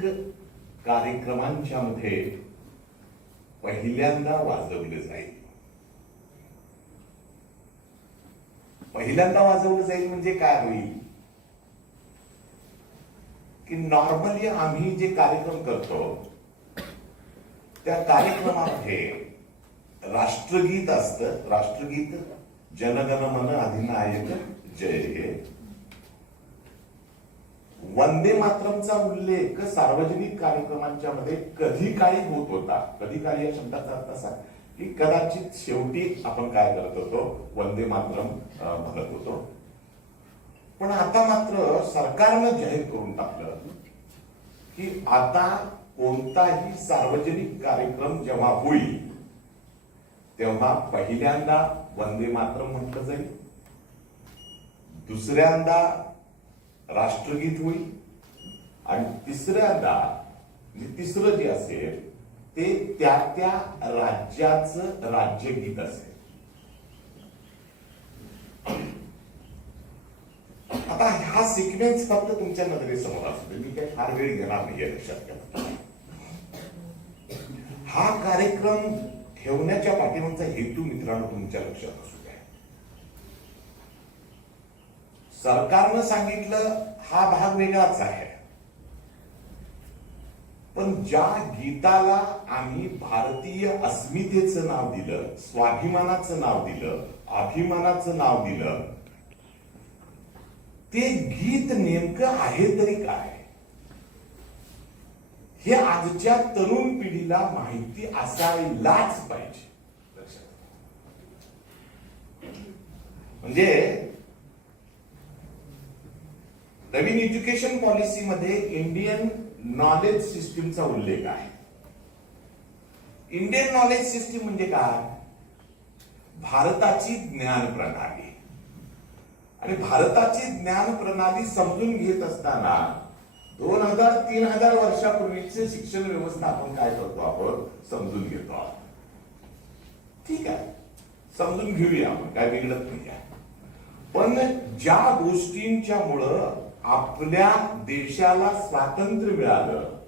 सांस्कृतिक कार्यक्रमांच्या मध्ये पहिल्यांदा वाजवलं जाईल. पहिल्यांदा वाजवलं जाईल म्हणजे काय होईल की नॉर्मली आम्ही जे कार्यक्रम करतो त्या कार्यक्रमामध्ये राष्ट्रगीत असतं. राष्ट्रगीत जनगण मन अधिनायक जय हे. वंदे मातरमचा उल्लेख सार्वजनिक कार्यक्रमांच्या मध्ये कधी काळी होत होता. कधी काळी या शब्दाचा अर्थ असा की कदाचित शेवटी आपण काय करत होतो, वंदे मातरम म्हणत होतो. पण आता मात्र सरकारनं जाहीर करून टाकलं की आता कोणताही सार्वजनिक कार्यक्रम जेव्हा होईल तेव्हा पहिल्यांदा वंदे मातरम म्हटलं जाईल, दुसऱ्यांदा राष्ट्रगीत होईल आणि तिसऱ्यांदा तिसरं जे असेल ते त्या त्या राज्याचं राज्यगीत असेल. आता हा सिक्वेन्स फक्त तुमच्या नजरेसमोर असतो, मी काही फार वेळ घेणार नाही लक्षात घ्या. हा कार्यक्रम ठेवण्याच्या पाठीमागचा हेतू मित्रांनो तुमच्या लक्षात असू द्या. सरकारनं सांगितलं हा भाग वेगळाच आहे, पण ज्या गीताला आम्ही भारतीय अस्मितेचं नाव दिलं, स्वाभिमानाचं नाव दिलं, अभिमानाचं नाव दिलं, ते गीत नेमकं आहे तरी काय हे आजच्या तरुण पिढीला माहिती असायलाच पाहिजे. म्हणजे नवीन एज्युकेशन पॉलिसीमध्ये इंडियन नॉलेज सिस्टीमचा उल्लेख आहे. इंडियन नॉलेज सिस्टीम म्हणजे काय? भारताची ज्ञान प्रणाली. आणि भारताची ज्ञान प्रणाली समजून घेत असताना 2000-3000 वर्षापूर्वीचे शिक्षण व्यवस्था आपण काय करतो, आपण समजून घेतो आहोत. ठीक आहे, समजून घेऊया, आपण काय बिघडत नाही. पण ज्या गोष्टींच्यामुळं आपल्या देशाला स्वातंत्र्य मिळालं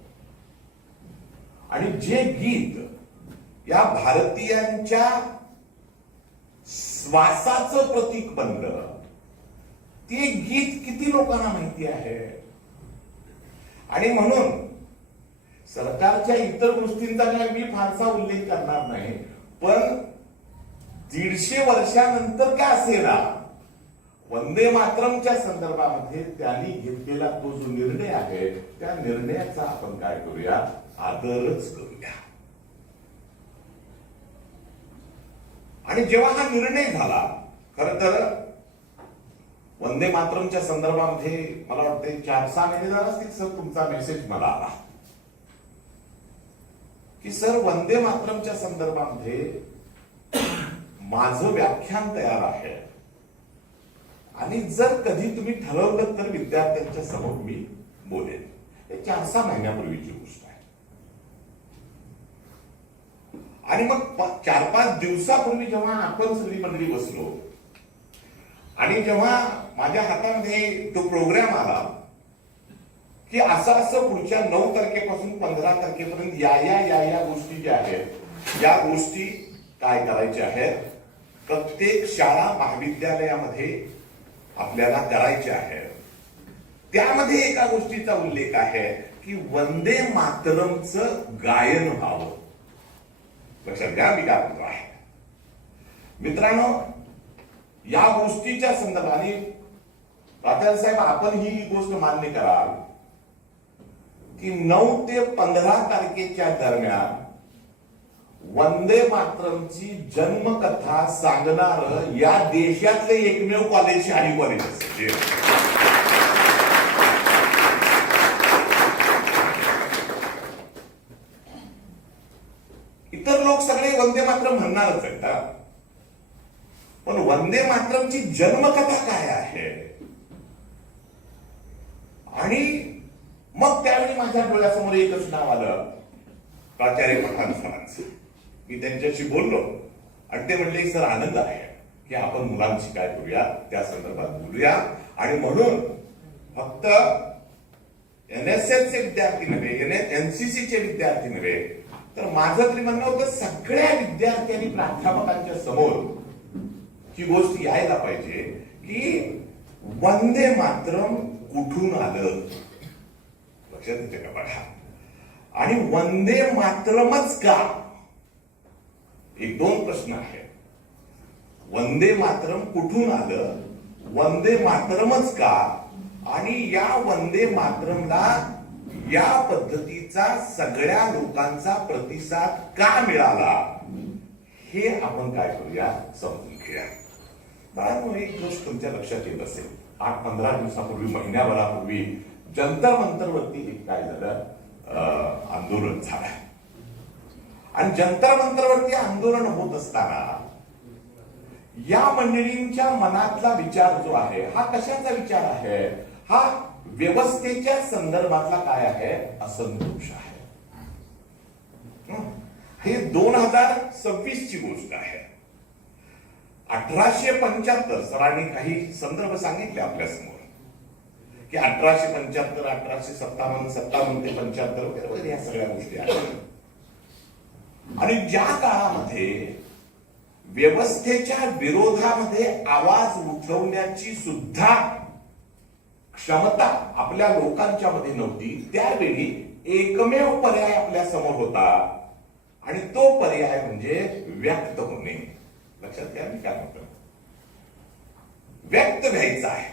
आणि जे गीत या भारतीयांच्या श्वासाचं प्रतीक बनलं, ते गीत किती लोकांना माहिती आहे? आणि म्हणून सरकारच्या इतर गोष्टींचा काय मी फारसा उल्लेख करणार नाही, पण 150 वर्षानंतर काय असेल वंदे मातरमच्या संदर्भामध्ये त्यांनी घेतलेला तो जो निर्णय आहे त्या निर्णयाचा आपण काय करूया, आदरच करूया. आणि जेव्हा हा निर्णय झाला, खर तर वंदे मातरमच्या संदर्भामध्ये मला वाटतं 4-6 महिने झाले असतील सर तुमचा मेसेज मला आला की सर वंदे मातरमच्या संदर्भामध्ये माझं व्याख्यान तयार आहे आणि जर कधी तुम्ही ठरवलं तर विद्यार्थ्यांच्या समोर मी बोलेन. हे 4-6 महिन्यापूर्वीची गोष्ट आहे. आणि मग 4-5 दिवसापूर्वी जेव्हा आपण सगळी मंडळी बसलो आणि जेव्हा माझ्या हातामध्ये तो प्रोग्राम आला की असं पुढच्या 9 तारखेपासून 15 तारखेपर्यंत या गोष्टी ज्या आहेत या गोष्टी काय करायच्या आहेत, प्रत्येक शाळा महाविद्यालयामध्ये आपल्याला करायचे आहे. त्यामध्ये एका गोष्टीचा उल्लेख आहे की वंदे मातरमचं गायन व्हावं. लक्षात घ्या मी काय म्हणतो आहे मित्रांनो. या गोष्टीच्या संदर्भाने प्राचार्य साहेब आपण ही गोष्ट मान्य कराल की 9 ते 15 तारखेच्या दरम्यान वंदे मातरमची जन्मकथा सांगणार या देशातले एकमेव कॉलेज शहारी कॉलेज असेल. इतर लोक सगळे वंदे मातरम म्हणणारच आहेत, पण वंदे मातरमची जन्मकथा काय आहे? आणि मग त्यावेळी माझ्या डोळ्यासमोर एकच नाव आलं, प्राचार्य पठाण सरांचं. मी त्यांच्याशी बोललो आणि ते म्हणले सर आनंद आहे की आपण मुलांची काय करूया त्या संदर्भात बोलूया. आणि म्हणून फक्त NSLचे विद्यार्थी नव्हे, NCCचे विद्यार्थी नव्हे, तर माझं तरी म्हणणं होतं सगळ्या विद्यार्थ्यांनी प्राध्यापकांच्या समोर ही गोष्ट यायला पाहिजे की वंदे मातरम कुठून आलं, लक्षात येते का बघा. आणि वंदे मातरमच का, एक दोन प्रश्न आहे. वंदे मातरम कुठून आलं, वंदे मातरमच का, आणि या वंदे मातरमला या पद्धतीचा सगळ्या लोकांचा प्रतिसाद का मिळाला, हे आपण काय करूया समजून घेऊया. बाळांनो, एक गोष्ट तुमच्या लक्षात येत असेल, 8-15 दिवसापूर्वी, महिन्याभरापूर्वी जंतर मंतरवरती एक काय झालं, आंदोलन झालं. आणि जंतर मंतरवरती आंदोलन होत असताना या मंडळींच्या मनातला विचार जो आहे, हा कशाचा विचार आहे, हा व्यवस्थेच्या संदर्भातला काय आहे, असंतोष आहे. हे 2026 ची गोष्ट आहे. 1875 सरांनी काही संदर्भ सांगितले आपल्या समोर की 1875, 1857, 57 ते 75 वगैरे या सगळ्या गोष्टी आहेत. आणि ज्या काळामध्ये व्यवस्थेच्या विरोधामध्ये आवाज उठवण्याची सुद्धा क्षमता आपल्या लोकांच्या मध्ये नव्हती, त्यावेळी एकमेव पर्याय आपल्या समोर होता, आणि तो पर्याय म्हणजे व्यक्त होणे. लक्षात घ्या मी काय म्हणतो, व्यक्त व्हायचं आहे.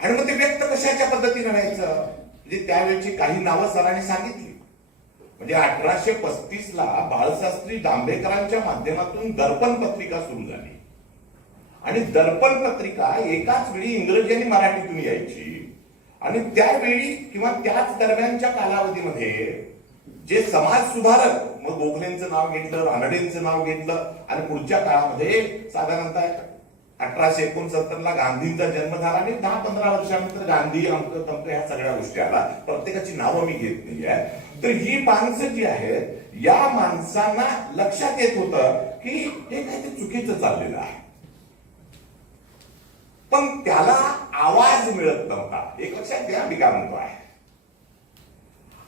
आणि मग ते व्यक्त कशाच्या पद्धतीने व्हायचं, म्हणजे त्यावेळेची काही नावं सरांनी सांगितली. म्हणजे 1835 ला बाळशास्त्री जांभेकरांच्या माध्यमातून दर्पण पत्रिका सुरू झाली. आणि दर्पण पत्रिका एकाच वेळी इंग्रजी आणि मराठीतून यायची. आणि त्यावेळी किंवा त्याच दरम्यानच्या कालावधीमध्ये जे समाज सुधारक, मग गोखलेंचं नाव घेतलं, रानडेंचं नाव घेतलं, आणि पुढच्या काळामध्ये साधारणतः 1869 ला गांधींचा जन्म झाला, आणि 10-15 वर्षानंतर गांधी, अंक तंक ह्या सगळ्या गोष्टी आला. प्रत्येकाची नावं मी घेत नाही आहे. तर ही माणसं जी आहेत, या माणसांना लक्षात येत होतं की हे काहीतरी चुकीचं चाललेलं आहे, पण त्याला आवाज मिळत नव्हता. एक लक्षात घ्या मी काय म्हणतो आहे.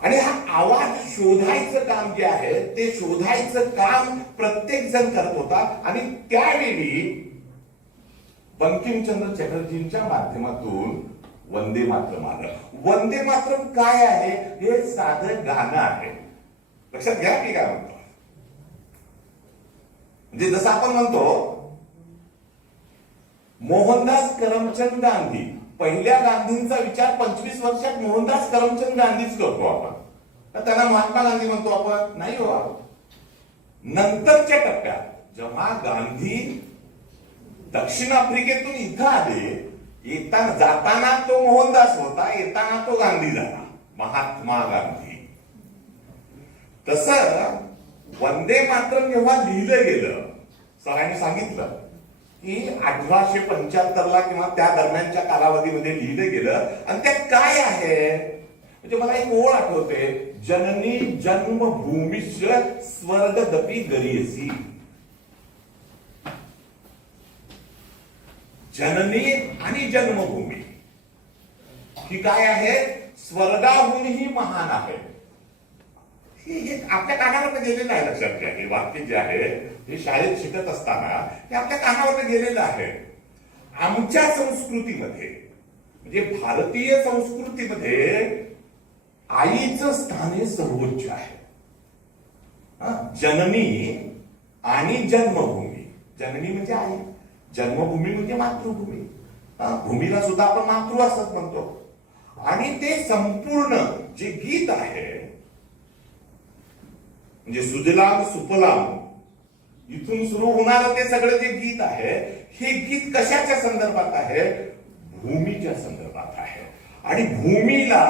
आणि हा आवाज शोधायचं काम जे आहे, ते शोधायचं काम प्रत्येक जण करत होता. आणि त्यावेळी बंकिमचंद्र चटर्जींच्या माध्यमातून वंदे मातरम आलं. वंदे मातरम काय आहे, हे साधं गाणं आहे. लक्षात घ्या की काय म्हणतो. म्हणजे जसं आपण म्हणतो मोहनदास करमचंद गांधी, पहिल्या गांधींचा विचार 25 वर्षात मोहनदास करमचंद गांधीच करतो आपण, तर त्यांना महात्मा गांधी म्हणतो आपण, नाही हो. नंतरच्या टप्प्यात जेव्हा गांधी दक्षिण आफ्रिकेतून इथं आले, येताना जाताना तो मोहनदास होता, येताना तो गांधी झाला, महात्मा गांधी. तसं वंदे मातरम जेव्हा लिहिलं गेलं, सरांनी सांगितलं की 1875 ला किंवा त्या दरम्यानच्या कालावधीमध्ये लिहिलं गेलं. आणि त्यात काय आहे, म्हणजे मला एक ओळ आठवते, जननी जन्मभूमीश स्वर्गदपी गरीयसी. जननी आणि जन्मभूमी ही काय आहे, स्वर्गाहूनही महान आहे. हे आपल्या कानावर गेलेलं आहे. लक्षात घ्या, हे वाक्य जे आहे हे शाळेत शिकत असताना हे आपल्या कानावर गेलेलं आहे. आमच्या संस्कृतीमध्ये, म्हणजे भारतीय संस्कृतीमध्ये आईचं स्थान हे सर्वोच्च आहे. जननी आणि जन्मभूमी. जननी म्हणजे आई, जन्मभूमी म्हणजे मातृभूमी. भूमीला सुद्धा आपण मातृ असंच म्हणतो. आणि ते संपूर्ण जे गीत आहे, म्हणजे सुजलाम सुफलाम इथून सुरू होणारं ते सगळं जे गीत आहे, हे गीत कशाच्या संदर्भात आहे, भूमीच्या संदर्भात आहे. आणि भूमीला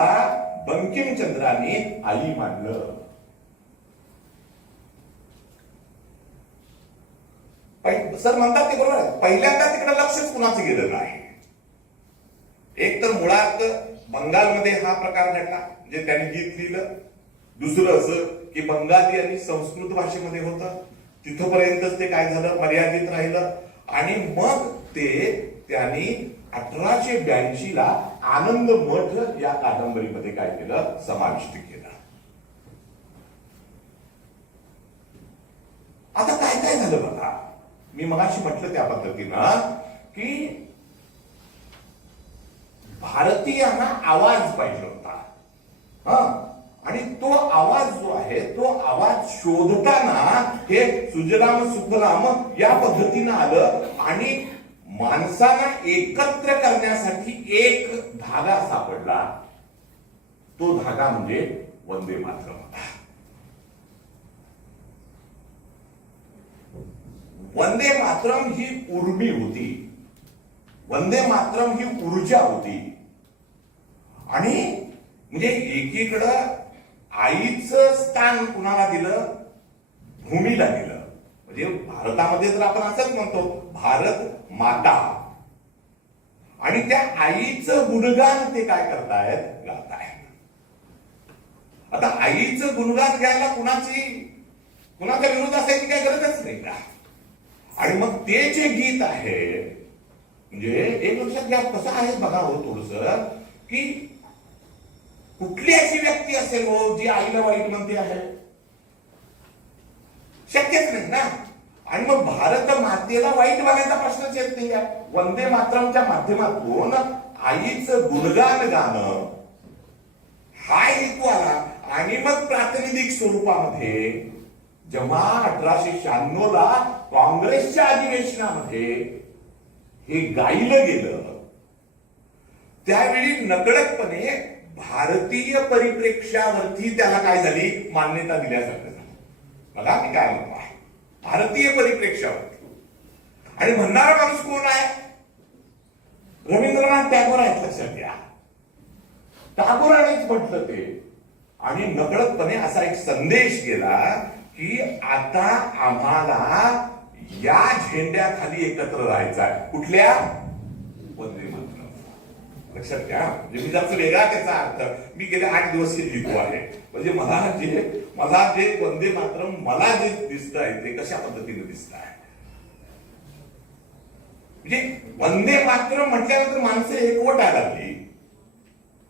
बंकिमचंद्रांनी आई मानलं. सर म्हणतात ते बरोबर आहे. पहिल्यांदा तिकडे लक्षच कुणाचं गेलेलं आहे. एक तर मुळात बंगालमध्ये हा प्रकार घडला, म्हणजे त्यांनी गीत लिहिलं. दुसरं असं की बंगाली आणि संस्कृत भाषेमध्ये होतं, तिथपर्यंतच ते काय झालं, मर्यादित राहिलं. आणि मग ते त्यांनी 1882 ला आनंद मठ या कादंबरीमध्ये काय केलं, समाविष्ट केलं. आता काय काय झालं बघा, मी मगाशी म्हटलं त्या पद्धतीनं की भारतीयांना आवाज पाहिजे होता, आणि तो आवाज जो आहे तो आवाज शोधताना हे सुजलाम सुफलाम या पद्धतीनं आलं, आणि माणसांना एकत्र करण्यासाठी एक धागा सापडला. तो धागा म्हणजे वंदे मातरम होता. वंदे मातरम ही उर्मी होती, वंदे मातरम ही ऊर्जा होती. आणि म्हणजे एकीकडं आईचं स्थान कुणाला दिलं, भूमीला दिलं. म्हणजे भारतामध्ये तर आपण असंच म्हणतो भारत माता, आणि त्या आईचं गुणगान ते काय करतायत, गातायत. आता आईचं गुणगान घ्यायला कुणाच्या विरोध असायची काही गरजच नाही का. आणि मग ते जे गीत आहे, म्हणजे एक लक्षात घ्या कसं आहे बघा हो थोडस, की कुठली अशी व्यक्ती असेल हो जी आईला वाईट म्हणते आहे, शक्यच नाही ना. आणि मग भारत मातेला वाईट म्हणायचा प्रश्नच येत नाही. वंदे मातरमच्या माध्यमातून आईचं गुणगान गाणं हा हेतू आला. आणि मग प्रातिनिधिक स्वरूपामध्ये जेव्हा 1896 ला काँग्रेसच्या अधिवेशनामध्ये हे गायलं गेलं, त्यावेळी नकळतपणे भारतीय परिप्रेक्ष्यावरती त्याला काय झाली, मान्यता दिल्यासारखं झालं. बघा मी काय म्हणतो आहे, भारतीय परिप्रेक्ष्यावरती. आणि म्हणणारा माणूस कोण आहे, रवींद्रनाथ टागोर आहेत, लक्षात घ्या. टागोरांनीच म्हटलं ते. आणि नकळतपणे असा एक संदेश गेला की आता आम्हाला या झेंड्याखाली एकत्र राहायचं आहे. कुठल्या, वंदे मातरम. लक्षात घ्या. म्हणजे मी जास्त वेगळा त्याचा अर्थ मी गेले 8 दिवस हे लिहितो आहे. म्हणजे मला जे वंदे मातरम मला जे दिसत आहे ते कशा पद्धतीने दिसत आहे. म्हणजे वंदे मातरम म्हटल्यानंतर माणसं एकवटायला लागली.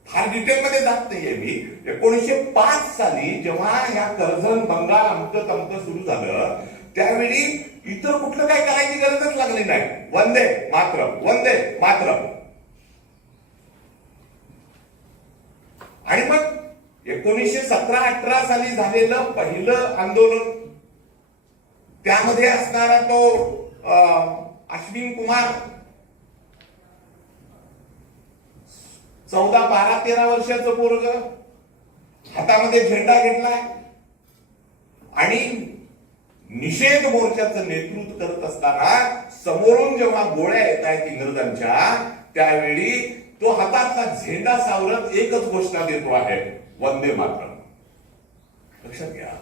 फार डिटेलमध्ये जात नाहीये मी. 1905 साली जेव्हा या कर्झन बंगाल अमकं तमकं सुरू झालं, त्यावेळी इतर कुठलं काही करायची गरजच लागली नाही. वंदे मातरम, वंदे मातरम. आणि मग 1917-18 साली झालेलं पहिलं आंदोलन, त्यामध्ये असणारा तो अश्विन कुमार 14, 12, 13 वर्षाचं पोरग हातामध्ये झेंडा घेतलाय आणि निषेध मोर्चाचं नेतृत्व करत असताना समोरून जेव्हा गोळ्या येत आहेत इंग्रजांच्या, त्यावेळी तो हातातला झेंडा सावरत एकच घोषणा देतो आहे, वंदे मातरम. लक्षात घ्या.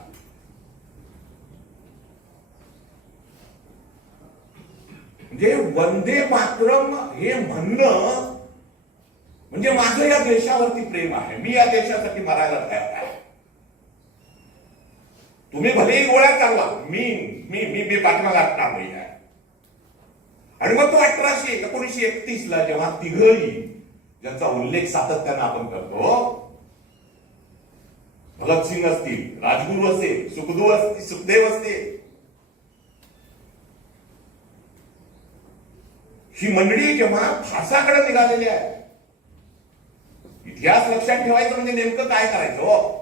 म्हणजे वंदे मातरम हे म्हणणं म्हणजे माझं या देशावरती प्रेम आहे, मी या देशासाठी मरायला तयार आहे. तुम्ही भलेही गोळ्या चालवा, मी पाठीमागे असणार नाही आहे. आणि मग तो 1931 ला जेव्हा तिघही ज्यांचा उल्लेख सातत्यानं आपण करतो, भगतसिंग असतील, राजगुरू असतील, सुखदेव असतील, ही मंडळी जेव्हा फासाकडे निघालेली आहे, इतिहास लक्षात ठेवायचं म्हणजे नेमकं काय करायचं.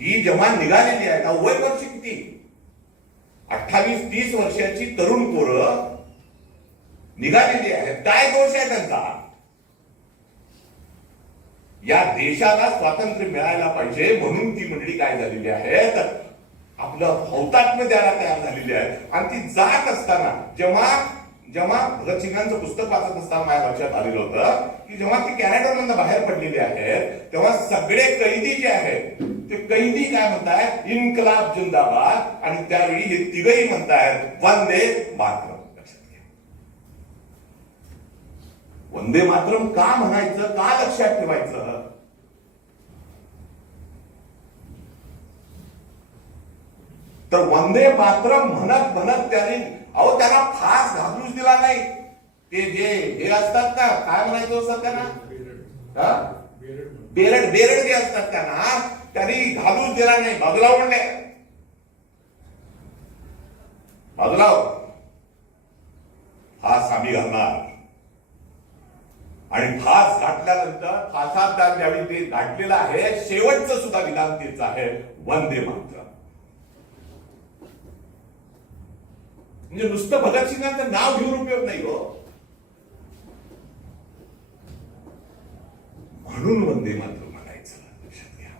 ही जेव्हा निघालेली आहे, वय वर्ष किती, 28-30 वर्षाची तरुण पोरं निघालेली आहेत. काय दोष आहे त्यांचा. या देशाला स्वातंत्र्य मिळायला पाहिजे म्हणून ती मंडळी काय झालेली आहेत, आपलं हौतात्म्य द्यायला तयार झालेली आहे. आणि ती जात असताना जेव्हा भगतसिंगांचं पुस्तक वाचत असताना माझ्या लक्षात आलेलं होतं की जेव्हा ती कॅनडामधून बाहेर पडलेली आहेत, तेव्हा सगळे कैदी जे आहेत ते कैदी काय म्हणतायत, इन्कलाब जिंदाबाद. आणि त्यावेळी हे तिघही म्हणतायत वंदे मातरम. वंदे मातरम का म्हणायचं, का लक्षात ठेवायचं. तर वंदे मातरम म्हणत त्यांना फास घालूच दिला नाही. ते जे हे असतात का, काय म्हणायचं असतात त्यांना, बेरड बेरड जे असतात त्यांना, त्यांनी घालूच दिला नाही, बाजूला म्हणले, बाजूला फास आम्ही घालणार. आणि फास घातल्यानंतर फासात ज्यावेळी ते घातलेलं आहे, शेवटचं सुद्धा विधान तेच आहे, वंदे मातरम. म्हणजे नुसतं भगतसिंगांचं नाव घेऊन उपयोग नाही हो, म्हणून वंदे मातरम म्हणायचं, लक्षात घ्या.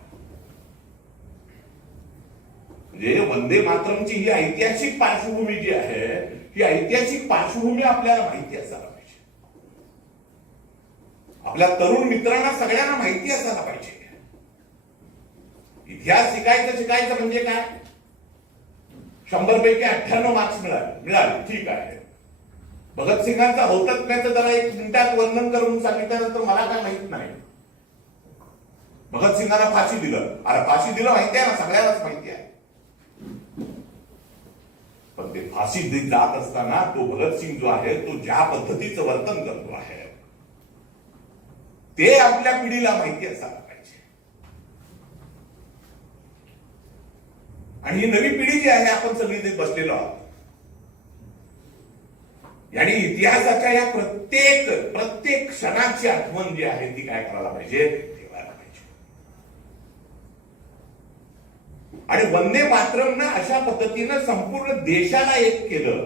म्हणजे वंदे मातरमची ही ऐतिहासिक पार्श्वभूमी जी आहे, ही ऐतिहासिक पार्श्वभूमी आपल्याला माहिती असायला पाहिजे. आपल्या तरुण मित्रांना सगळ्यांना माहिती असायला पाहिजे. इतिहास शिकायचं म्हणजे काय, 100 पैकी 98 मार्क्स मिळाले, ठीक आहे. भगतसिंगांचा हौतत्म्याचं जरा 1 मिनिटात वर्णन करून सांगितल्यानंतर मला काय माहित नाही. भगतसिंगांना फाशी दिलं, अरे फाशी दिलं माहिती आहे ना, सगळ्यांनाच माहिती आहे. पण ते फाशी देत जात असताना तो भगतसिंग जो आहे, तो ज्या पद्धतीचं वर्तन करतो आहे, ते आपल्या पिढीला माहिती असायला पाहिजे. आणि ही नवी पिढी जी आहे, आपण सगळी ते बसलेलो आहोत, आणि इतिहासाच्या या प्रत्येक क्षणाची आठवण जी आहे ती काय करायला पाहिजे, ठेवायला पाहिजे. आणि वंदे मातरमनं अशा पद्धतीनं संपूर्ण देशाला एक केलं,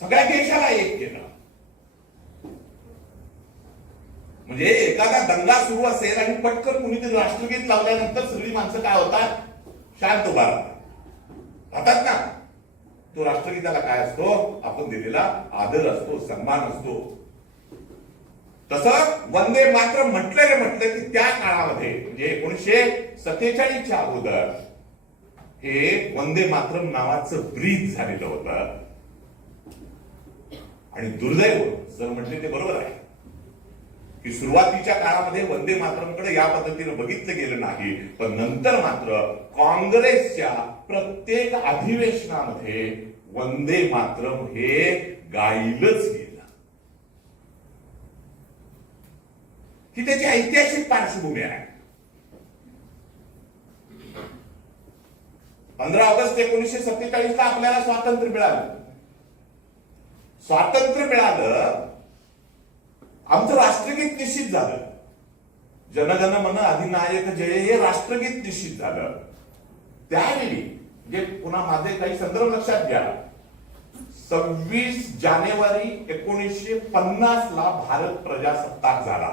सगळ्या देशाला एक केलं. म्हणजे एखादा दंगा सुरू असेल आणि पटकन कुणीतरी राष्ट्रगीत लावल्यानंतर सगळी माणसं काय होतात, शांत उभा राहतात ना. तो राष्ट्रगीताला काय असतो, आपण दिलेला आदर असतो, सन्मान असतो. तसं वंदे मातरम म्हटलं की त्या काळामध्ये म्हणजे 1947च्या अगोदर हे वंदे मातरम नावाचं ब्रीज झालेलं होतं. आणि दुर्दैव जर म्हटले ते बरोबर आहे की सुरुवातीच्या काळामध्ये वंदे मातरमकडे या पद्धतीने बघितलं गेलं नाही, पण नंतर मात्र काँग्रेसच्या प्रत्येक अधिवेशनामध्ये वंदे मातरम हे गायलंच गेलं. ही त्याची ऐतिहासिक पार्श्वभूमी आहे. 15 ऑगस्ट 1947ला आपल्याला स्वातंत्र्य मिळालं. स्वातंत्र्य मिळालं, आमचं राष्ट्रगीत निश्चित झालं. जनगण मन अधिनायक जय हे राष्ट्रगीत निश्चित झालं. त्यावेळी म्हणजे पुन्हा माझे काही संदर्भ लक्षात घ्या, 26 जानेवारी 1950ला भारत प्रजासत्ताक झाला.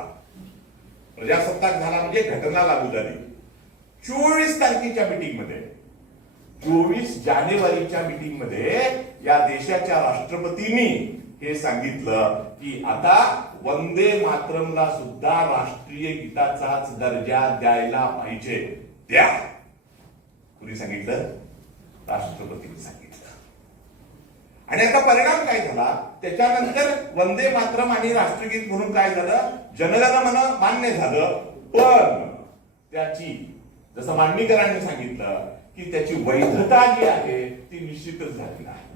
प्रजासत्ताक झाला म्हणजे घटना लागू झाली. 24 तारखेच्या मीटिंगमध्ये, 24 जानेवारीच्या मीटिंगमध्ये या देशाच्या राष्ट्रपतींनी हे सांगितलं की आता वंदे मातरमला सुद्धा राष्ट्रीय गीताचाच दर्जा द्यायला पाहिजे. द्या. कुणी सांगितलं? राष्ट्रपतींनी सांगितलं. आणि आता परिणाम काय झाला, त्याच्यानंतर वंदे मातरम आणि राष्ट्रगीत म्हणून काय झालं, जनगण मन मान्य झालं, पण त्याची जसं मांडणीकरांनी सांगितलं की त्याची वैधता जी आहे ती निश्चितच झाली नाही.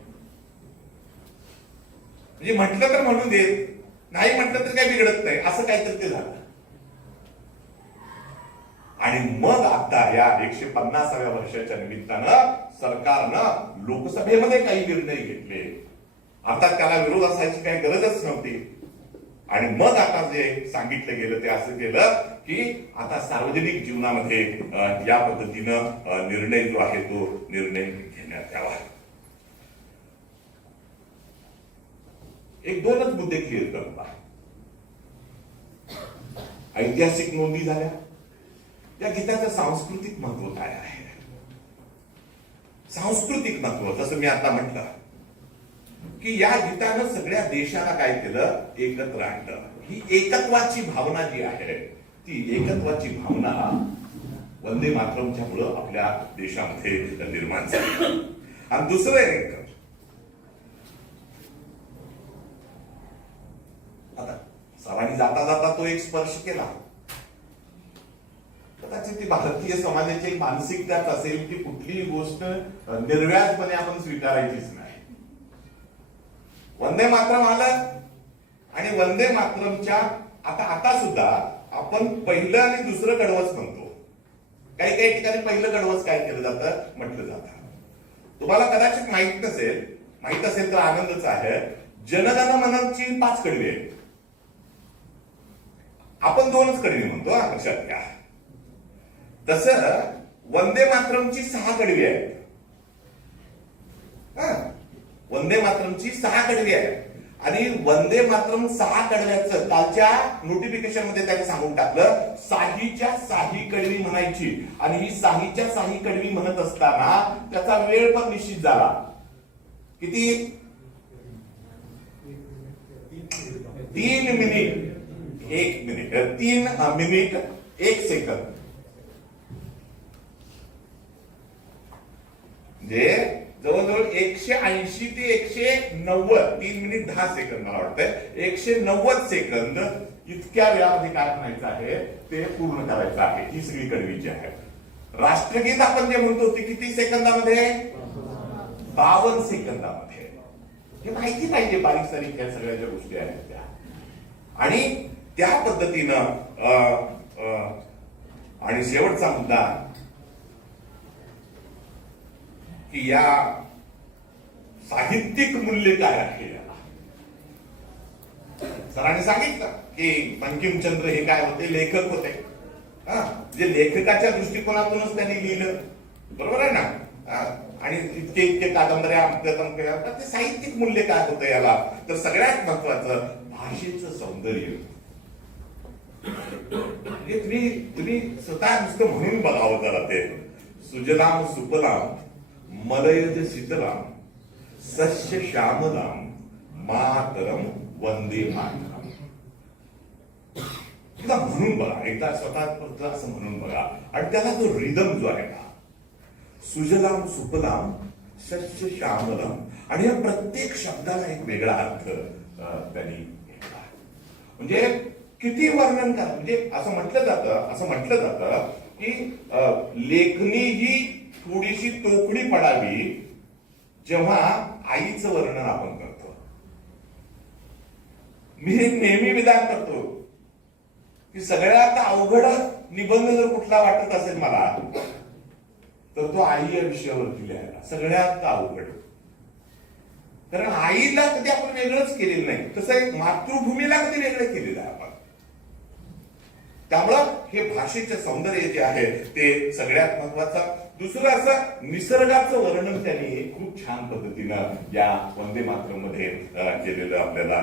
म्हणजे म्हटलं तर म्हणून देत, नाही म्हटलं तर काही बिघडत नाही, असं काहीतरी ते झालं. आणि मग आता या 150व्या वर्षाच्या निमित्तानं सरकारनं लोकसभेमध्ये काही निर्णय घेतले. आता त्याला विरोध असायची काही गरजच नव्हती. आणि मग आता जे सांगितलं गेलं ते असं केलं की आता सार्वजनिक जीवनामध्ये या पद्धतीनं निर्णय जो आहे तो निर्णय घेण्यात यावा. एक दोनच मुद्दे क्लिअर करता. ऐतिहासिक नोंदी झाल्या. या गीताचं सांस्कृतिक महत्व काय आहे? सांस्कृतिक महत्व जसं मी आता म्हटलं की या गीतानं सगळ्या देशाला काय केलं, एकत्र आणलं. ही एकत्वाची भावना जी आहे ती एकत्वाची भावना वंदे मातरमच्या मुळे आपल्या देशामध्ये निर्माण झाली. आणि दुसरं एक, आता सरांनी जाता जाता तो एक स्पर्श केला. कदाचित ती भारतीय समाजाची एक मानसिकताच असेल की कुठलीही गोष्ट निर्व्याजपणे आपण स्वीकारायचीच नाही. वंदे मातरम आलं आणि वंदे मातरमच्या आता सुद्धा आपण पहिलं आणि दुसरं कडवच म्हणतो. काही काही ठिकाणी पहिलं कडवच काय केलं जातं, म्हटलं जातं. तुम्हाला कदाचित माहित नसेल, माहित असेल तर आनंदच आहे. जनगण मनची 5 कडवी आहेत, आपण 2च कडवी म्हणतो, लक्षात घ्या. तसं वंदे मातरमची 6 कडवी आहेत. वंदे मातरमची 6 कडवी आहे आणि वंदे मातरम 6 कडव्याचं कालच्या नोटिफिकेशन मध्ये त्यांनी सांगून टाकलं, साहीच्या 6 कडवी म्हणायची. आणि ही साहीच्या 6 कडवी म्हणत असताना त्याचा वेळ पण निश्चित झाला. किती? 3 मिनिट 1 मिनिट 3 मिनिट 1 सेकंद. म्हणजे जवळजवळ 180 ते 190 3 मिनिट 10 सेकंद मला वाटतं 190 सेकंद इतक्या वेळामध्ये काय म्हणायचं आहे ते पूर्ण करायचं आहे. ही सगळी कडवी जी आहे. राष्ट्रगीत आपण जे म्हणतो ते किती सेकंदामध्ये? 52 सेकंदामध्ये. हे माहिती पाहिजे बारीक सारीक या सगळ्या ज्या गोष्टी आहेत त्या. आणि त्या पद्धतीनं आणि शेवटचा मुद्दा की या साहित्यिक मूल्य काय आहे याला. सरांनी सांगितलं की बंकिमचंद्र हे काय होते, लेखक होते. म्हणजे लेखकाच्या दृष्टिकोनातूनच त्यांनी लिहिलं, बरोबर आहे ना. आणि इतके इतके कादंबऱ्या ते साहित्यिक मूल्य काय होतं याला, तर सगळ्यात महत्वाचं भाषेचं सौंदर्य. म्हणजे तुम्ही स्वतः नुसतं म्हणून बघावं जरा ते. सुजलाम सुफलाम मलयज शीतलाम सस्य श्यामलाम मातरम वंदे मातरम. एकदा म्हणून बघा, एकदा स्वतः असं म्हणून बघा. आणि त्याला जो रिदम जो आहे ना, सुजलाम सुफलाम सस्य श्यामलाम, आणि या प्रत्येक शब्दाला एक वेगळा अर्थ त्यांनी घेतला. म्हणजे किती वर्णन करा. म्हणजे असं म्हटलं जातं की लेखनी ही थोडीशी तोकडी पडावी जेव्हा आईचं वर्णन आपण करतो. मी हे नेहमी विधान करतो की सगळ्यात अवघड निबंध जर कुठला वाटत असेल मला तर तो आई या विषयावरती लिहायला सगळ्यात अवघड. कारण आईला कधी आपण वेगळंच केलेलं नाही, तसं मातृभूमीला कधी वेगळं केलेलं आहे आपण. त्यामुळं हे भाषेचे सौंदर्य जे आहे ते सगळ्यात महत्वाचं. दुसरं असं निसर्गाचं वर्णन त्यांनी खूप छान पद्धतीनं या वंदे मातरम मध्ये केलेलं आपल्याला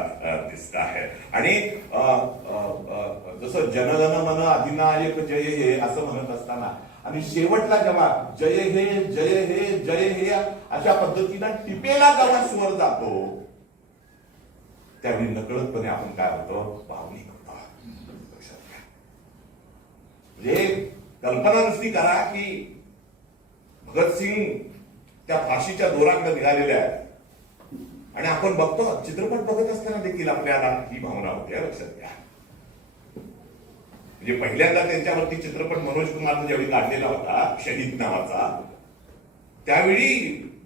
दिसत आहे. आणि जसं जनगण मन अधिनायक जय हे असं म्हणत असताना आणि शेवटला जेव्हा जय हे जय हे जय हे अशा पद्धतीनं टिपेला जेव्हा स्वर जातो त्यावेळी नकळतपणे आपण काय होतो, भावनिक होतो. लक्षात घ्या. म्हणजे कल्पना नुसती करा की भगतसिंग त्या फाशीच्या दोराकडे निघालेल्या आहेत आणि आपण बघतो, चित्रपट बघत असताना देखील आपल्याला ही भावना होती. लक्षात घ्या. म्हणजे पहिल्यांदा त्यांच्यावरती चित्रपट मनोज कुमारने ज्यावेळी काढलेला होता शहीद नावाचा, त्यावेळी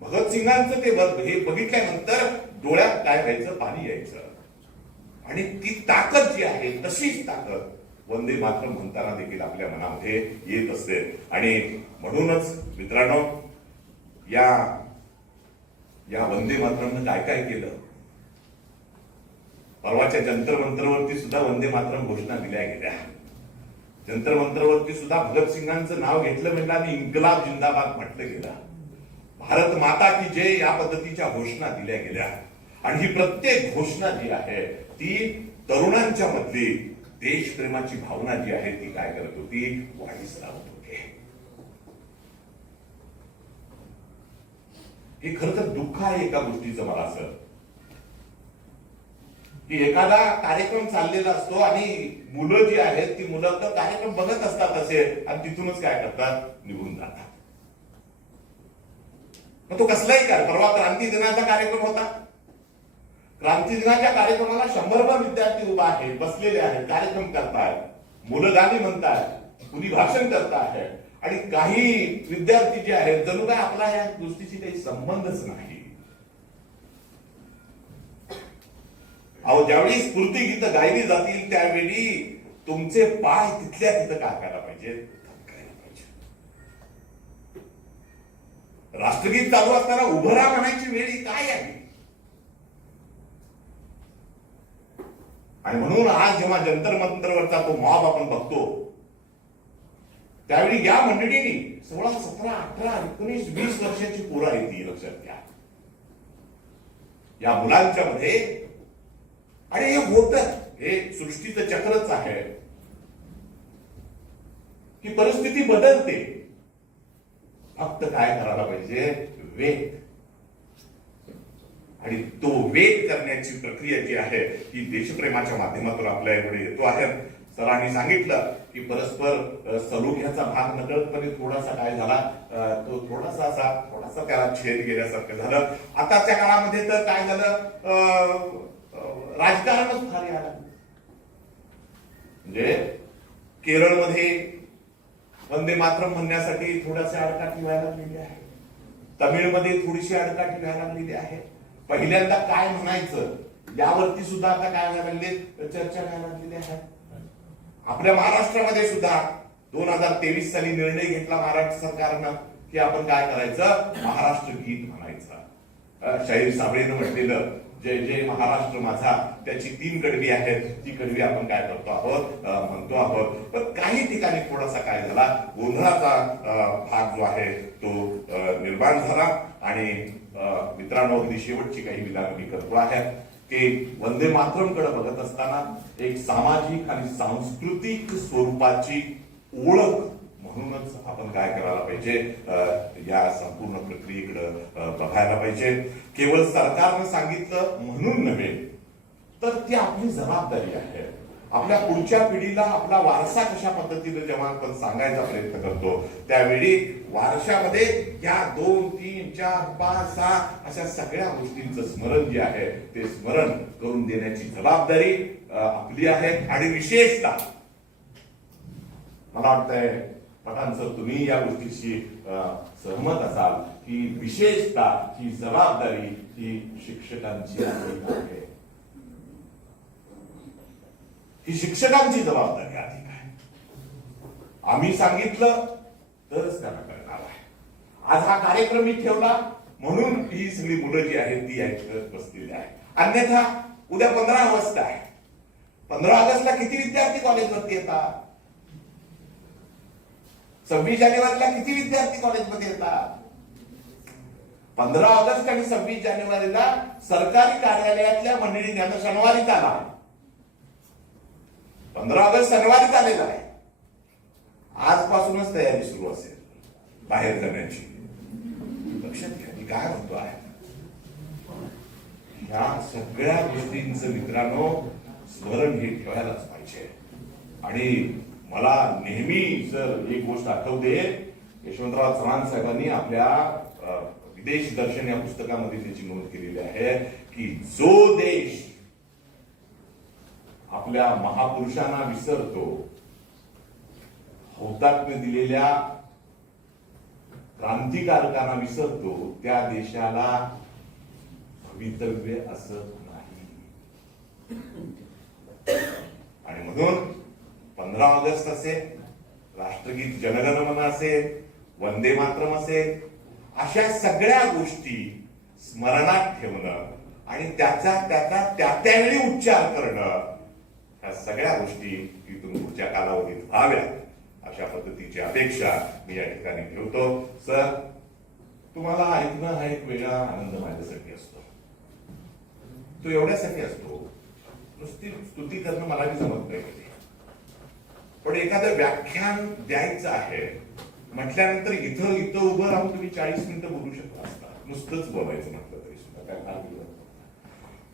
भगतसिंगांचं ते हे बघितल्यानंतर डोळ्यात काय व्हायचं, पाणी यायचं. आणि ती ताकद जी आहे तशीच ताकद वंदे मातरम म्हणताना देखील आपल्या मनामध्ये येत असते. आणि म्हणूनच मित्रांनो, या वंदे मातरमनं काय काय केलं. परवाच्या जंतर मंतरवरती सुद्धा वंदे मातरम घोषणा दिल्या गेल्या. जंतर मंतरवरती सुद्धा भगतसिंगांचं नाव घेतलं म्हणलं आणि इन्कलाब जिंदाबाद म्हटलं गेलं. भारत माता की जय या पद्धतीच्या घोषणा दिल्या गेल्या. आणि ही प्रत्येक घोषणा जी आहे ती तरुणांच्या मधली देशप्रेमाची भावना जी आहे ती काय करत होती, वाढीस लावत होती. हे खरं तर दुःख आहे एका गोष्टीचं मला असं, की एखादा कार्यक्रम चाललेला असतो आणि मुलं जी आहेत ती मुलं तर कार्यक्रम बघत असतात असे आणि तिथूनच काय करतात, निघून जातात. मग तो कसलाही काय. परवा क्रांती दिनाचा कार्यक्रम होता. क्रांती दिनाच्या कार्यक्रमाला 100 विद्यार्थी उभा आहेत, बसलेले आहेत, कार्यक्रम करतायत, मुलं गाणी म्हणतायत, कुणी भाषण करताय आणि काही विद्यार्थी जे आहेत जणू काय आपला या गोष्टीशी काही संबंधच नाही. अहो, ज्यावेळी स्फूर्ती गीत गायली जातील त्यावेळी तुमचे पाय तिथल्या तिथं टाकायला पाहिजे, थमकायला पाहिजे. राष्ट्रगीत चालू असताना उभं राहा म्हणायची वेळी काय आहे? आणि म्हणून आज जेव्हा जंतर मंतरवरचा तो मॉब आपण बघतो त्यावेळी या मंडळींनी 16, 17, 18, 19, 20 वर्षाची पोरं आहे ती, लक्षात घ्या. या मुलांच्या मध्ये आणि हे होत, हे सृष्टीचं चक्रच आहे की परिस्थिती बदलते. फक्त काय करायला पाहिजे? वेग. आणि तो वेग करण्याची प्रक्रिया जी आहे ती देशप्रेमाच्या माध्यमातून आपल्याकडे येतो आहे. सरांनी सांगितलं की परस्पर सलोख्याचा भाग नकळतपणे थोडासा काय झाला, तो थोडासा त्याला छेद गेल्यासारखं झालं. आताच्या काळामध्ये तर काय झालं, राजकारणच फार यायला. म्हणजे केरळमध्ये वंदे मातरम म्हणण्यासाठी थोड्याशा आडकाठी व्हायला लागलेली आहे. तमिळमध्ये थोडीशी आडकाठी व्हायला लागलेली आहे. पहिल्यांदा काय म्हणायचं यावरती सुद्धा आता काय व्हायला लागले, चर्चा व्हायला लागलेली आहे. आपल्या महाराष्ट्रामध्ये सुद्धा 2023 साली निर्णय घेतला महाराष्ट्र सरकारनं की आपण काय करायचं, महाराष्ट्र गीत म्हणायचं. शाहीर साबळेनं म्हटलेलं जय जय महाराष्ट्र माझा, त्याची 3 कडवी आहेत, ती कडवी आपण काय करतो आहोत, म्हणतो आहोत. पण काही ठिकाणी थोडासा काय झाला, गोंधळाचा भाग जो आहे तो निर्माण झाला. आणि मित्रांनो, अगदी शेवटची काही विधानं मी करतो आहे की वंदे मातरम कडे बघत असताना एक सामाजिक आणि सांस्कृतिक स्वरूपाची ओळख म्हणूनच आपण काय करायला पाहिजे, या संपूर्ण प्रक्रियेकडे बघायला पाहिजे. केवळ सरकारनं सांगितलं म्हणून नव्हे, तर ती आपली जबाबदारी आहे. आपल्या पुढच्या पिढीला आपला वारसा कशा पद्धतीने जेव्हा आपण सांगायचा प्रयत्न करतो त्यावेळी वारशामध्ये या 2, 3, 4, 5, 6 अशा सगळ्या गोष्टींचं स्मरण जे आहे ते स्मरण करून देण्याची जबाबदारी आपली आहे. आणि विशेषतः मला वाटतंय पठाण सर, तुम्ही या गोष्टीशी सहमत असाल की विशेषतः ही जबाबदारी ही शिक्षकांची आहे. ही शिक्षकांची जबाबदारी अधिक आहे. आम्ही सांगितलं तरच त्यांना कळणार आहे. आज हा कार्यक्रम मी ठेवला म्हणून ही सगळी मुलं जी आहेत ती ऐकत बसलेली आहे. अन्यथा उद्या 15 ऑगस्ट आहे. 15 ऑगस्टला किती विद्यार्थी कॉलेजवरती येतात? 26 जानेवारीला किती विद्यार्थी कॉलेजमध्ये येतात? 15 ऑगस्ट आणि 26 जानेवारीला सरकारी कार्यालयातल्या मंडळींनी, आता शनिवारीच आला, 15 ऑगस्ट शनिवारीच आलेला आहे, आजपासूनच तयारी सुरू असेल बाहेर जाण्याची. लक्षात घ्या मी काय म्हणतो आहे. या सगळ्या गोष्टींचं मित्रांनो स्मरण हे ठेवायलाच पाहिजे. आणि मला नेहमी सर एक गोष्ट आठवते, यशवंतराव चव्हाण साहेबांनी आपल्या विदेश दर्शन या पुस्तकामध्ये त्याची नोंद केलेली आहे की जो देश आपल्या महापुरुषांना विसरतो, हौतात्म्य दिलेल्या क्रांतिकारकांना विसरतो, त्या देशाला भवितव्य असत नाही. आणि म्हणून 15 ऑगस्ट असेल, राष्ट्रगीत जनगण मन असेल, वंदे मातरम असेल, अशा सगळ्या गोष्टी स्मरणात ठेवणं आणि त्याचा त्यावेळी उच्चार करणं, ह्या सगळ्या गोष्टी इथून पुढच्या कालावधीत व्हाव्यात अशा पद्धतीची अपेक्षा मी या ठिकाणी ठेवतो. सर, तुम्हाला ऐकणं हा एक वेगळा आनंद माझ्यासाठी असतो. तो एवढ्यासाठी असतो, नुसती स्तुती करणं मला बी जमत नाही कधी. पण एखादं व्याख्यान द्यायचं आहे म्हटल्यानंतर इथं उभं राहून तुम्ही 40 मिनिटं बोलू शकता असता, नुसतंच बोलायचं म्हटलं तरी सुद्धा काय फार विरोध.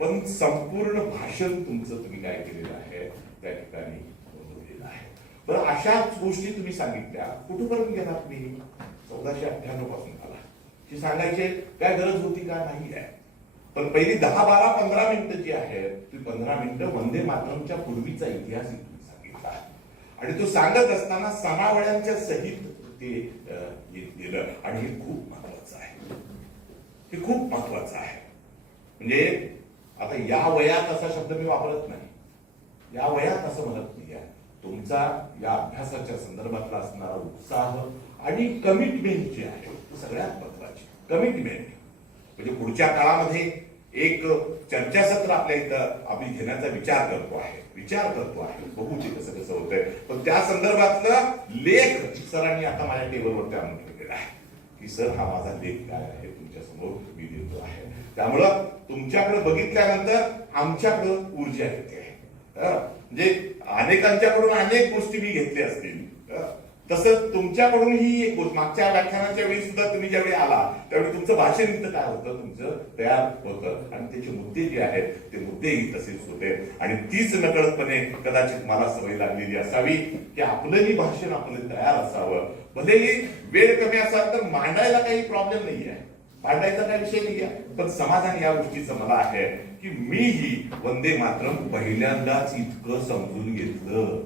पण संपूर्ण भाषण तुमचं तुम्ही काय केलेलं आहे त्या ठिकाणी नोंदवलेलं आहे. बरं, अशाच गोष्टी तुम्ही सांगितल्या. कुठपर्यंत गेला तुम्ही? 1498 पासून आला. ही सांगायची काय गरज होती का? नाही आहे. पण पहिली 10, 12, 15 मिनिटं जी आहेत ती 15 मिनिटं वंदे मातरमच्या पूर्वीचा इतिहास तुम्ही सांगितला. आणि तो सांगत असताना सणावळ्यांच्या सहित ते गेलं. आणि हे खूप महत्वाचं आहे. हे खूप महत्वाचं आहे. म्हणजे आता या वयात असा शब्द मी वापरत नाही, या वयात असं म्हणत नाही आहे. तुमचा या अभ्यासाच्या संदर्भातला असणारा उत्साह आणि कमिटमेंट जी आहे सगळ्यात महत्वाची. कमिटमेंट म्हणजे पुढच्या काळामध्ये एक चर्चासत्र आपल्या इथं आम्ही घेण्याचा विचार करतो आहे, बघू ते कसं कसं होतंय. पण त्या संदर्भातलं लेख सरांनी आता माझ्या टेबलवरती आणून ठेवलेला आहे की सर हा माझा लेख काय आहे तुमच्या समोर मी देतो आहे. त्यामुळं तुमच्याकडे बघितल्यानंतर आमच्याकडे ऊर्जा येते. म्हणजे अनेकांच्याकडून अनेक गोष्टी मी घेतल्या असतील, तसं तुमच्याकडून ही एक गोष्ट मागच्या व्याख्यानाच्या वेळी सुद्धा तुम्ही ज्यावेळी आला त्यावेळी तुमचं भाषण इथं काय होतं, तुमचं तयार होतं आणि त्याचे मुद्दे जे आहेत ते मुद्देही तसेच होते. आणि तीच नकळतपणे कदाचित मला सवय लागलेली असावी की आपलंही भाषण आपलं तयार असावं. भलेही वेळ कमी असाल तर मांडायला काही प्रॉब्लेम नाही आहे, मांडायचा काही विषय नाही आहे. पण समाधान या गोष्टीचं मला आहे की मीही वंदे मातरम पहिल्यांदाच इतकं समजून घेतलं.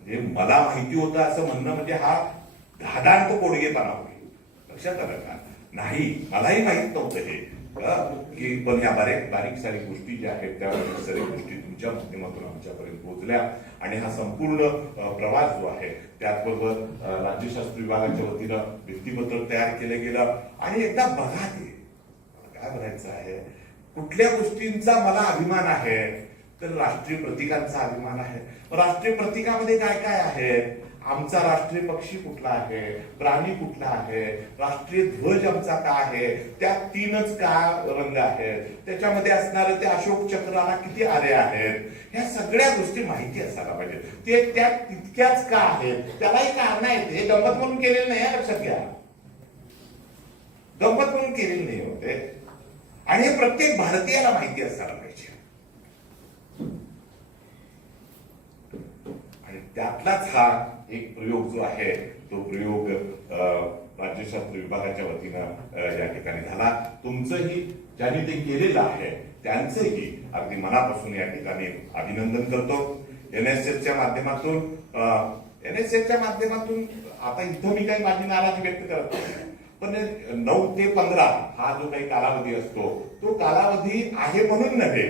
म्हणजे मला माहिती होतं असं म्हणणं म्हणजे हा धादांत पोडगेपणा होईल. लक्षात आलं का? नाही, मलाही माहित नव्हतं हे की पण या बारीक सारीक गोष्टी ज्या आहेत त्या सर्व गोष्टी तुमच्या माध्यमातून आमच्यापर्यंत पोहोचल्या. आणि हा संपूर्ण प्रवास जो आहे त्याचबरोबर राज्यशास्त्र विभागाच्या वतीनं व्यक्तिपत्र तयार केलं गेलं. आणि एकदा बघा ते काय म्हणायचं आहे, कुठल्या गोष्टींचा मला अभिमान आहे तर राष्ट्रीय प्रतीकांचा अभिमान आहे. राष्ट्रीय प्रतीकामध्ये काय काय आहे, आमचा राष्ट्रीय पक्षी कुठला आहे, प्राणी कुठला आहे, राष्ट्रीय ध्वज आमचा काय आहे, त्यात 3च का रंग आहेत, त्याच्यामध्ये असणारे ते अशोक चक्राला किती आरे आहेत, ह्या सगळ्या गोष्टी माहिती असायला पाहिजे. ते त्यात तितक्याच का आहेत, त्यालाही कारण आहेत. हे गंमत म्हणून केलेलं नाही, लक्षात घ्या, गंमत म्हणून केलेलं नाही होते. आणि हे प्रत्येक भारतीयाला माहिती असायला पाहिजे. आणि त्यातलाच हा एक प्रयोग जो आहे तो प्रयोग राज्यशास्त्र विभागाच्या वतीनं या ठिकाणी झाला. तुमचंही ज्यांनी ते केलेलं आहे त्यांचंही अगदी मनापासून या ठिकाणी अभिनंदन करतो. एनएसएसच्या माध्यमातून आता इथं मी काही माझी नाराजी व्यक्त करत नाही, पण 9 ते 15 हा जो काही कालावधी असतो तो कालावधी आहे म्हणून नव्हे,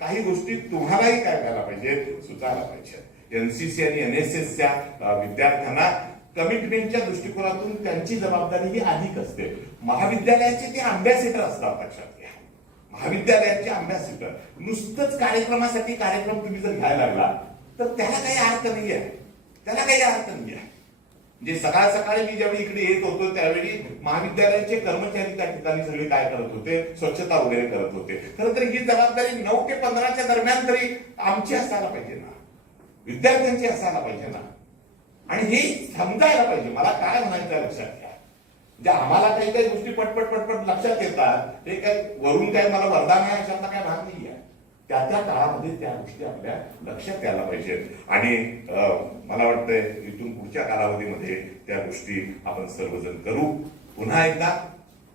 काही गोष्टी तुम्हालाही काय करायला पाहिजे, सुचायला पाहिजे. एनसीसी आणि एनएसएसच्या विद्यार्थ्यांना कमिटमेंटच्या दृष्टिकोनातून त्यांची जबाबदारी ही अधिक असते. महाविद्यालयाचे ते अभ्यासिटर असतात, लक्षात घ्या. महाविद्यालयाचे अभ्यासिटर नुसतंच कार्यक्रमासाठी कार्यक्रम तुम्ही जर घ्यायला लागला तर त्याला काही अर्थ नाही आहे, म्हणजे सकाळ सकाळी मी ज्यावेळी इकडे येत होतो त्यावेळी महाविद्यालयाचे कर्मचारी त्या ठिकाणी सगळे काय करत होते, स्वच्छता वगैरे करत होते. खरं तर ही जबाबदारी 9 ते 15च्या दरम्यान तरी आमची असायला पाहिजे ना, विद्यार्थ्यांची असायला पाहिजे ना. आणि हे समजायला पाहिजे. मला काय म्हणायचं लक्षात घ्या, म्हणजे आम्हाला काही काही गोष्टी पटपट लक्षात येतात, हे काय वरून काय मला वरदान आहे अशातला काय भाग नाही आहे. त्या काळामध्ये त्या गोष्टी आपल्या लक्षात यायला पाहिजेत. आणि मला वाटतंय इथून पुढच्या कालावधीमध्ये त्या गोष्टी आपण सर्वजण करू पुन्हा एकदा.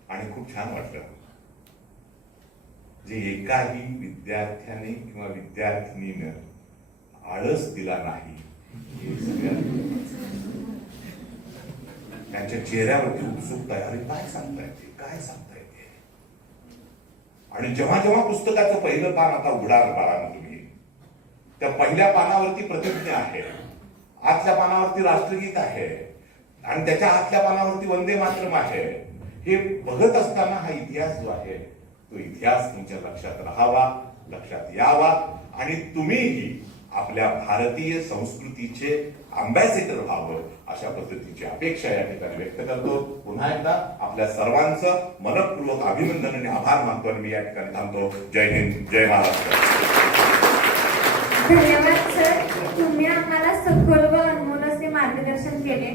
आणि खूप छान वाटलं जे एकाही विद्यार्थ्याने किंवा विद्यार्थिनीनं आळस दिला नाही, त्यांच्या चेहऱ्यावरती उत्सुकता, अरे काय सांगता येते. आणि जेव्हा जेव्हा पुस्तकाचं पहिलं पान आता उघडाल बाळांनो तुम्ही, त्या पहिल्या पानावरती प्रतिज्ञा आहे, आतल्या पानावरती राष्ट्रगीत आहे आणि त्याच्या आतल्या पानावरती वंदे मातरम आहे. हे बघत असताना हा इतिहास जो आहे तो इतिहास तुमच्या लक्षात राहावा, लक्षात यावा आणि तुम्हीही आपल्या भारतीय संस्कृतीचे अँबॅसेडर व्हावं अशा पद्धतीची अपेक्षा या ठिकाणी व्यक्त करतो. पुन्हा एकदा आपल्या सर्वांचं मनपूर्वक अभिनंदन आणि आभार मानतो आणि मी या ठिकाणी थांबतो. जय हिंद, जय महाराष्ट्र. धन्यवाद सर, तुम्ही आम्हाला सखोल व अनमोल असे मार्गदर्शन केले.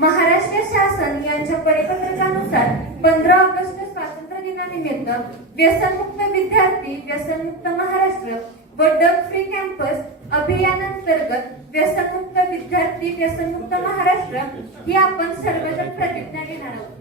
महाराष्ट्र शासन यांच्या परिपत्रकानुसार 15 ऑगस्ट स्वातंत्र्य दिनानिमित्त व्यसनमुक्त विद्यार्थी व्यसनमुक्त महाराष्ट्र व ड्रग फ्री कॅम्पस अभियानांतर्गत व्यसनमुक्त विद्यार्थी व्यसनमुक्त महाराष्ट्र ही आपण सर्वजण प्रतिज्ञा घेणार आहोत.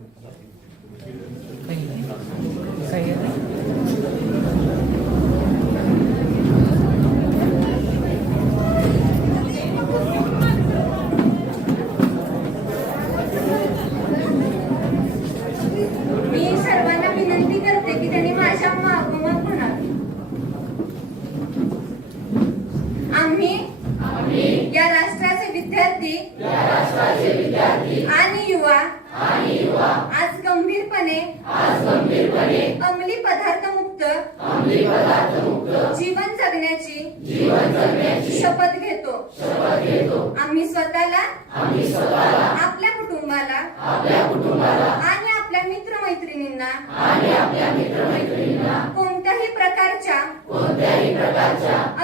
मी सर्वांना विनंती करते की त्यांनी माझ्या मागोमाग म्हणाल. आणि युवा आज गंभीरपणे अंमली पदार्थ मुक्त जीवन जगण्याची शपथ घेतो. आम्ही स्वतःला आपल्या कुटुंबाला आणि आपल्या मित्रमैत्रिणींना कोणत्याही प्रकारच्या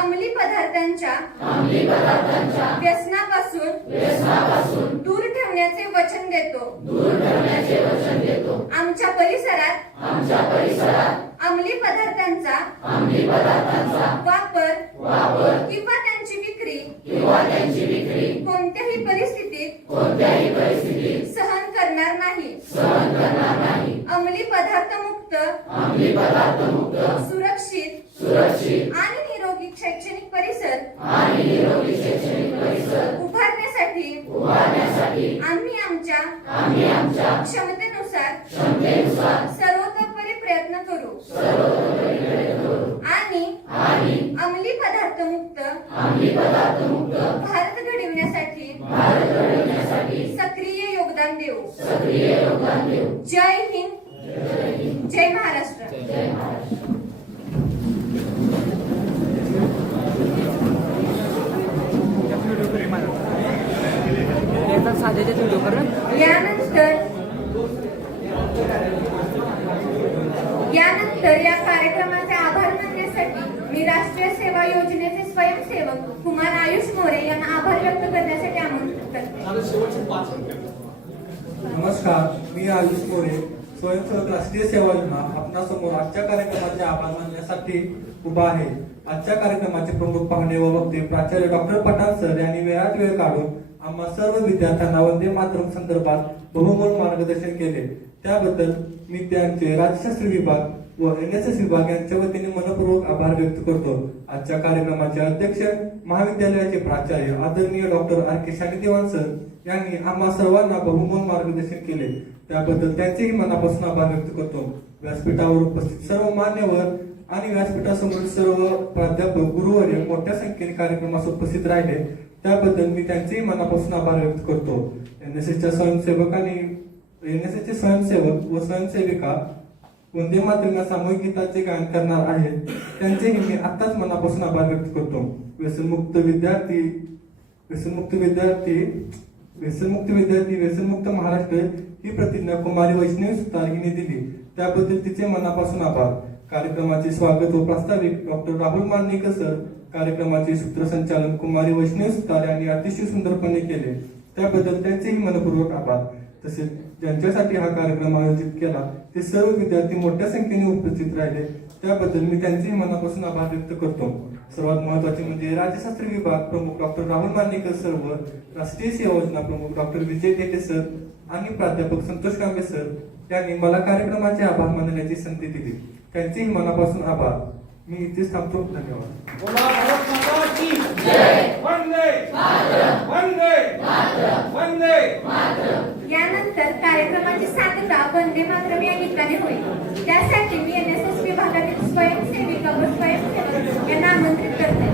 अंमली पदार्थांच्या व्यसनापासून दूर ठेवण्याचे वचन देतो. आमच्या परिसरात अंमली पदार्थांचा वापर किंवा त्यांची विक्री कोणत्याही परिस्थितीत सहन करणार नाही. अंमली पदार्थ मुक्त सुरक्षित आणि निरोगी शैक्षणिक परिसर उभारण्यासाठी आम्ही आमच्या क्षमतेनुसार सर्वतोपरी प्रयत्न करू आणि अंमली पदार्थ मुक्त भारत घडविण्यासाठी सक्रिय योगदान देऊ. जय हिंद, जय महाराष्ट्र. यानंतर या कार्यक्रमाचे आभार मानण्यासाठी मी राष्ट्रीय सेवा योजनेचे स्वयंसेवक कुमार आयुष मोरे यांना आभार व्यक्त करण्यासाठी आमंत्रित करते. नमस्कार, मी आयुष मोरे, स्वयंसेवक राष्ट्रीय सेवा योजना आपणासमोर आजच्या कार्यक्रमाचे आभार मानण्यासाठी उभा आहे. आजच्या कार्यक्रमाचे प्रमुख पाहुणे व वक्ते प्राचार्य डॉक्टर पठाण सर यांनी वेळात वेळ काढून आम्हा सर्व विद्यार्थ्यांना वंदे मातरम संदर्भात बहुमोल मार्गदर्शन केले. त्याबद्दल मी त्यांचे राज्यशास्त्र विभाग व NSS विभाग यांच्या वतीने मनपूर्वक आभार व्यक्त करतो. आजच्या कार्यक्रमाचे अध्यक्ष महाविद्यालयाचे प्राचार्य आदरणीय डॉक्टर R.K. शालिदेवान सर यांनी आम्हा सर्वांना बहुमोल मार्गदर्शन केले. त्याबद्दल त्यांचेही मनापासून आभार व्यक्त करतो. व्यासपीठावर उपस्थित सर्व मान्यवर आणि व्यासपीठासमोर सर्व प्राध्यापक गुरुवर्य मोठ्या संख्येने कार्यक्रमास उपस्थित राहिले. त्याबद्दल मी त्यांचेही मनापासून आभार व्यक्त करतो. NSSच्या स्वयंसेवक व स्वयंसेविका वंदे मातरम सामूहिक गीताचे गायन करणार आहेत. त्यांचेही मी आताच मनापासून आभार व्यक्त करतो. व्यसनमुक्त विद्यार्थी व्यसनमुक्त महाराष्ट्र ही प्रतिज्ञा कुमारी वैष्णवी सुतार हिने दिली. त्याबद्दल तिचे मनापासून आभार. कार्यक्रमाचे स्वागत व प्रास्ताविक डॉक्टर राहुल मांडणीकर सर, कार्यक्रमाचे सूत्रसंचालन कुमारी वैष्णवी सुतार यांनी अतिशय सुंदरपणे केले. त्याबद्दल त्यांचेही मनपूर्वक आभार. तसेच ज्यांच्यासाठी हा कार्यक्रम आयोजित केला ते सर्व विद्यार्थी मोठ्या संख्येने उपस्थित राहिले. त्याबद्दल मी त्यांचेही मनापासून आभार व्यक्त करतो. सर्वात महत्वाचे म्हणजे राज्यशास्त्र विभाग प्रमुख डॉक्टर राहुल मांडणीकर सर व राष्ट्रीय सेवा योजना प्रमुख डॉक्टर विजय टेटे सर आणि प्राध्यापक संतोष कांबे सर यांनी मला कार्यक्रमाचे आभार मानण्याची संधी दिली. त्यांचेही मनापासून आभार. मी इथेच थांबतो. धन्यवाद. यानंतर कार्यक्रमाची सांगता वंदे मातरम या गीताने होईल. त्यासाठी मी NSS विभागातील स्वयंसेविका व स्वयंसेवक यांना आमंत्रित करते.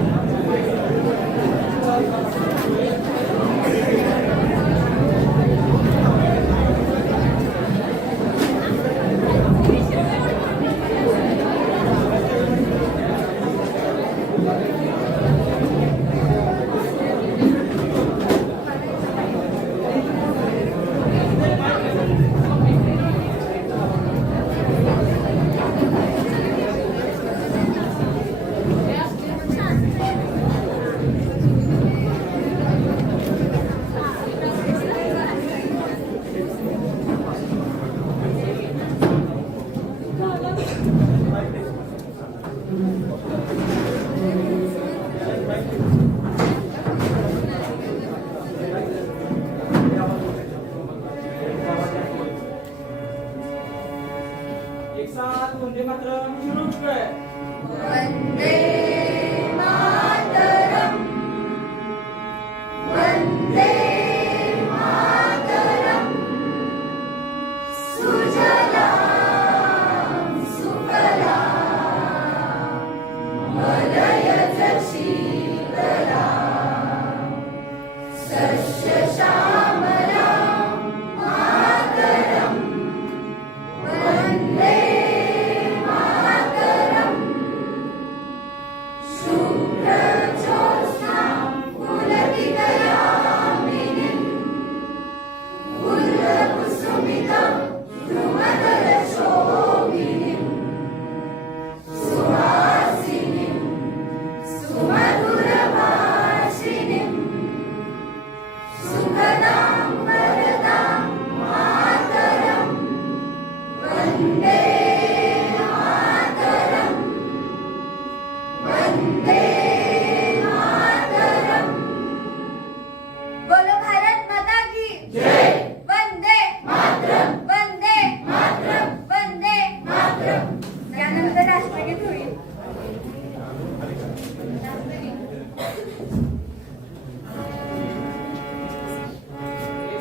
एक साथ वंदे मातरम शुरू करें. वंदे मातरम, वंदे मातरम, सुजलाम सुफलाम मलयज शीतलाम सस्यशालिनी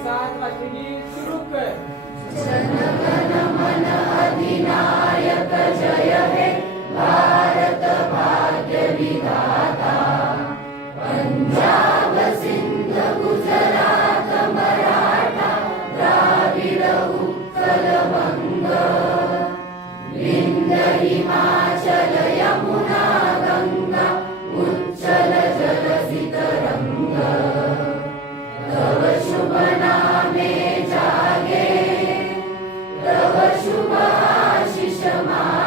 साथ राष्ट्रगीत सुरू कर. शुभ आशीष मा